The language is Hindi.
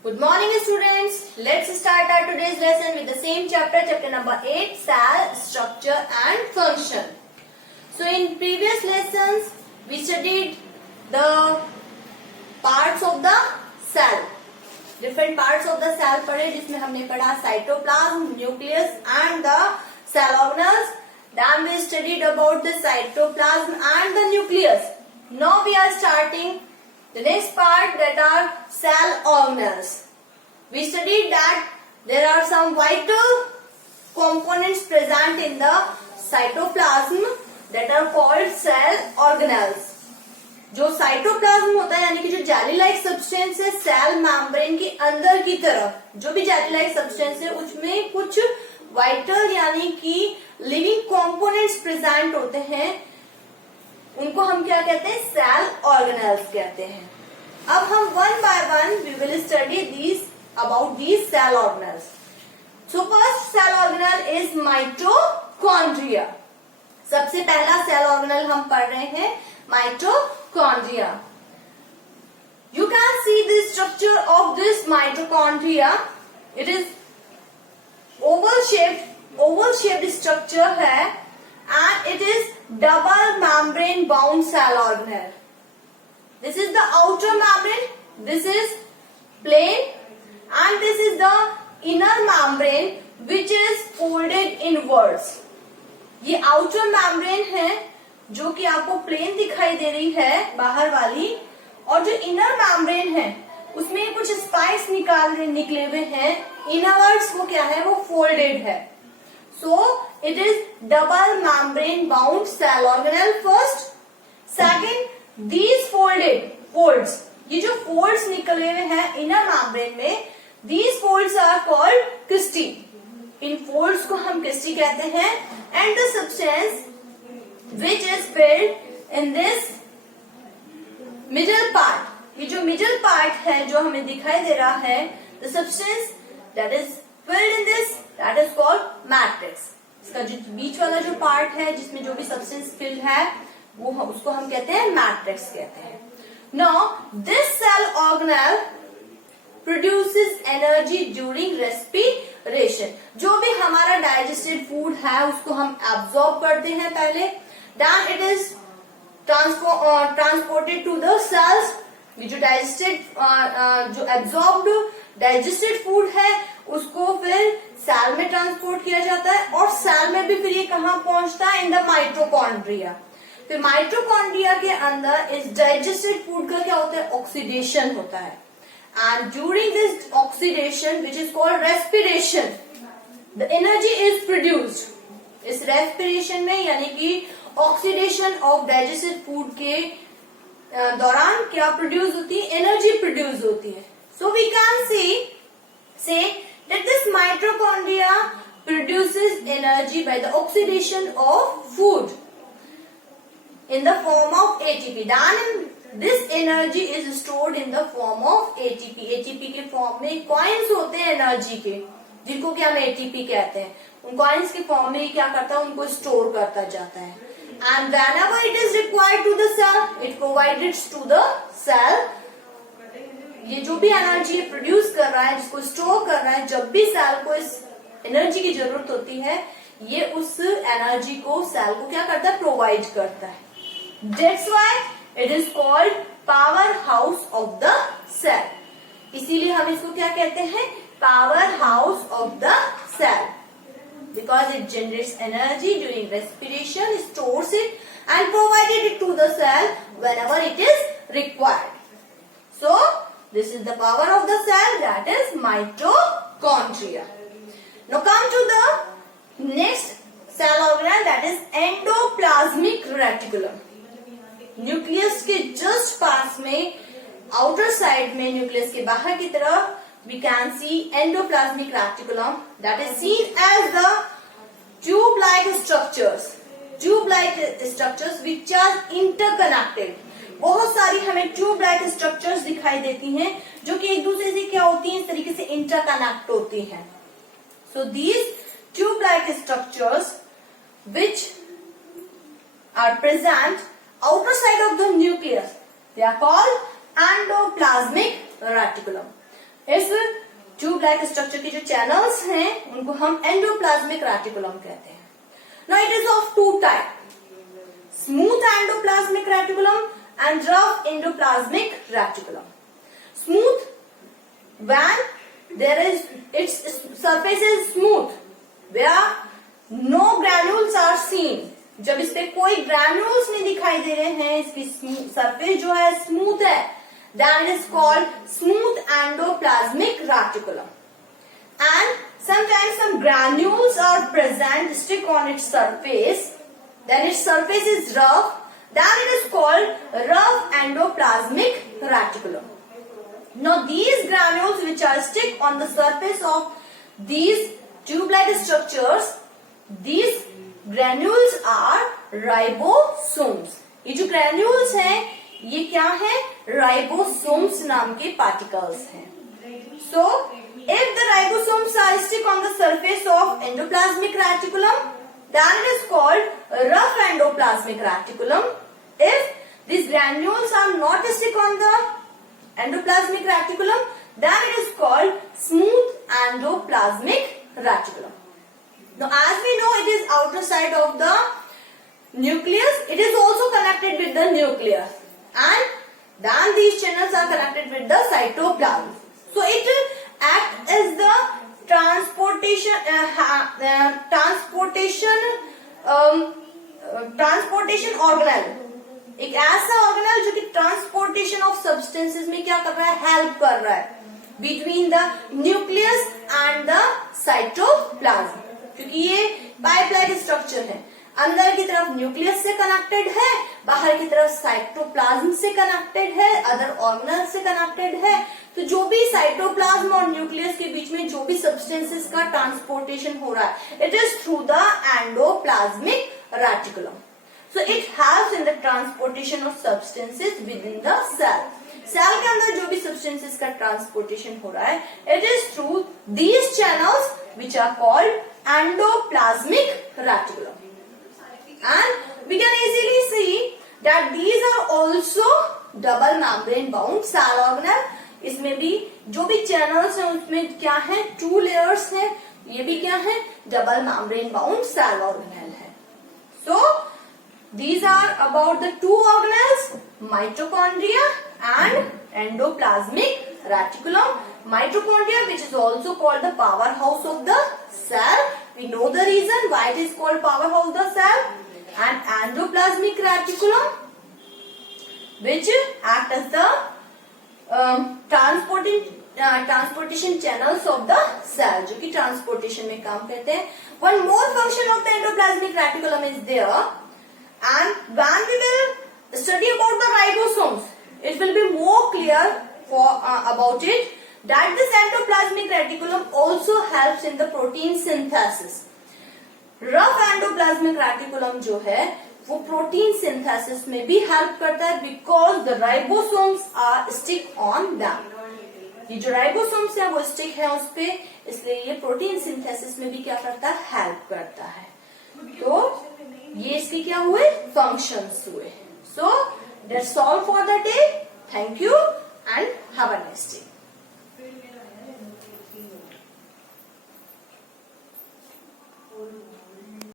Good morning students. Let's start our today's lesson with the same chapter number 8, cell structure and function. So in previous lessons we studied the parts of the cell. Different parts of the cell पढ़े जिसमें हमने पढ़ा cytoplasm, nucleus and the cell organelles. Then we studied about the cytoplasm and the nucleus. Now we are starting the next part, that are cell organelles. We studied that there are some vital components present in the cytoplasm that are called cell organelles. जो साइटोप्लाज्म होता है यानी कि जो जेली लाइक सब्सटेंस है सेल मेम्ब्रेन के अंदर की तरफ, जो भी जेली लाइक सब्सटेंस है उसमें कुछ वाइटल यानी कि लिविंग कंपोनेंट्स प्रेजेंट होते हैं, उनको हम क्या कहते हैं? सेल ऑर्गेनेल्स कहते हैं. अब हम one by one we will study these about these cell organelles. So first cell organelle is mitochondria. सबसे पहला सेल ऑर्गेनेल हम पढ़ रहे हैं mitochondria. You can see the structure of this mitochondria. It is oval shaped structure है and it is double membrane bound cell organelle. This is the outer membrane, this is plain and this is the inner membrane which is folded inwards. ये outer membrane है जो कि आपको प्लेन दिखाई दे रही है बाहर वाली, और जो इनर मेम्ब्रेन है उसमें कुछ स्पाइक्स निकले हुए हैं. इनवर्ड्स वो क्या है? वो फोल्डेड है. So it is double membrane bound cell organelle first. Second, these folds, ये जो फोल्ड्स निकले हुए हैं इनर मेम्ब्रेन में, these folds are called cristae. इन फोल्ड्स को हम क्रिस्टी कहते हैं. And the substance which is filled in this middle part, ये जो middle part है जो हमें दिखाई दे रहा है, the substance that is filled in this, that is called matrix. इसका जो बीच वाला जो part है जिसमें जो भी substance filled है वो उसको हम कहते हैं matrix कहते हैं. Now this cell organelle produces energy during respiration. जो भी हमारा digested food है उसको हम absorb करते हैं पहले, then it is transported to the cells. ये जो जो absorbed digested food है उसको फिर सेल में ट्रांसपोर्ट किया जाता है और सेल में भी फिर ये कहाँ पहुंचता है? In the mitochondria. फिर माइटोकॉन्ड्रिया के अंदर इस डाइजेस्टेड फूड का क्या होता है? ऑक्सीडेशन होता है. And during this oxidation which is called respiration, the energy is produced. इस रेस्पिरेशन में यानी कि ऑक्सीडेशन ऑफ डाइजेस्टेड फूड के दौरान क्या प्रोड्यूस होती है? एनर्जी प्रोड्यूस होती है. So we can say that this mitochondria produces energy by the oxidation of food in the form of ATP. Then this energy is stored in the form of ATP. ATP के फॉर्म में कॉइन्स होते हैं एनर्जी के, जिनको क्या हम ATP कहते हैं. उन कॉइन्स के फॉर्म में क्या करता है? उनको स्टोर करता जाता है. And whenever it is required to the cell, it provides to the cell. ये जो भी एनर्जी प्रोड्यूस कर रहा है, जिसको स्टोर कर रहा है, जब भी सेल को इस एनर्जी की जरूरत होती है ये उस एनर्जी को सेल को क्या करता है? प्रोवाइड करता है. That's why it is called power house of the cell. इसीलिए हम इसको क्या कहते हैं? Power house of the cell. Because it generates energy during respiration, stores it and provided it to the cell whenever it is required. So this is the power of the cell, that is mitochondria. Now come to the next cell organelle, that is endoplasmic reticulum. Nucleus के जस्ट पास में, आउटर साइड में, न्यूक्लियस के बाहर की तरफ we can see endoplasmic reticulum, that is seen as the tube-like structures which are interconnected. बहुत सारी हमें ट्यूब-like structures दिखाई देती हैं जो कि एक दूसरे से क्या होती हैं? इस तरीके से इंटरकनेक्ट होती हैं. So these tube-like structures which are present outer side of the nucleus, they are called endoplasmic reticulum. इस ट्यूब लाइक स्ट्रक्चर के जो चैनल्स हैं उनको हम एंडोप्लाज्मिक रेटिकुलम कहते हैं। Now it is of two type, smooth endoplasmic reticulum and rough endoplasmic reticulum. Smooth when there is its surface is smooth where no granules are seen, जब इस पे कोई ग्रैन्यूल्स नहीं दिखाई दे रहे हैं, इसकी सरफेस जो है स्मूथ है, then it is called smooth endoplasmic reticulum. And sometimes some granules are present stick on its surface, then its surface is rough, then it is called rough endoplasmic reticulum. Now these granules which are stick on the surface of these tube-like structures, these granules are ribosomes. ये जो granules हैं ये क्या है? Ribosomes नाम के particles हैं. So if the ribosomes are stick on the surface of endoplasmic reticulum, then it is called rough endoplasmic reticulum. If these granules are not stick on the endoplasmic reticulum, then it is called smooth endoplasmic reticulum. Now as we know, it is outer side of the nucleus, it is also connected with the nucleus, and then these channels are connected with the cytoplasm. So it acts as the transportation organelle, एक ऐसा ऑर्गेनल जो कि ट्रांसपोर्टेशन ऑफ सब्सटेंसेस में क्या कर रहा है? हेल्प कर रहा है between the nucleus and the cytoplasm, क्योंकि ये पाइप लाइक स्ट्रक्चर है, अंदर की तरफ न्यूक्लियस से कनेक्टेड है, बाहर की तरफ साइटोप्लाज्म से कनेक्टेड है, अदर ऑर्गेनल से कनेक्टेड है। तो जो भी साइटोप्लाज्म और न्यूक्लियस के बीच में जो भी सब्सटेंसेस का ट्रांसपोर्टेशन हो रहा है, it is through the endoplasmic reticulum. So it helps in the transportation of substances within the cell. Cell के अंदर जो भी substances का transportation हो रहा है, it is through these channels which are called endoplasmic reticulum. And we can easily see that these are also double membrane bound cell organelle. इसमें भी जो भी channels हैं उसमें क्या है? 2 layers है. ये भी क्या है? double membrane bound cell organelle है. So these are about the two organelles, mitochondria and endoplasmic reticulum. Mitochondria, which is also called the powerhouse of the cell. We know the reason why it is called powerhouse of the cell. And endoplasmic reticulum, which act as the transportation channels of the cell, जो कि transportation में काम करते हैं. One more function of the endoplasmic reticulum is there. And when we will study about the ribosomes, it will be more clear about it that this endoplasmic reticulum also helps in the protein synthesis. Rough endoplasmic reticulum जो है वो protein synthesis में भी help करता है because the ribosomes are stick on them. ये जो ribosomes है वो stick है उस पे, इसलिए ये protein synthesis में भी क्या करता है? help करता है. तो ये इसके क्या हुए? फंक्शंस हुए. So that's all for the day. Thank you and have a nice day.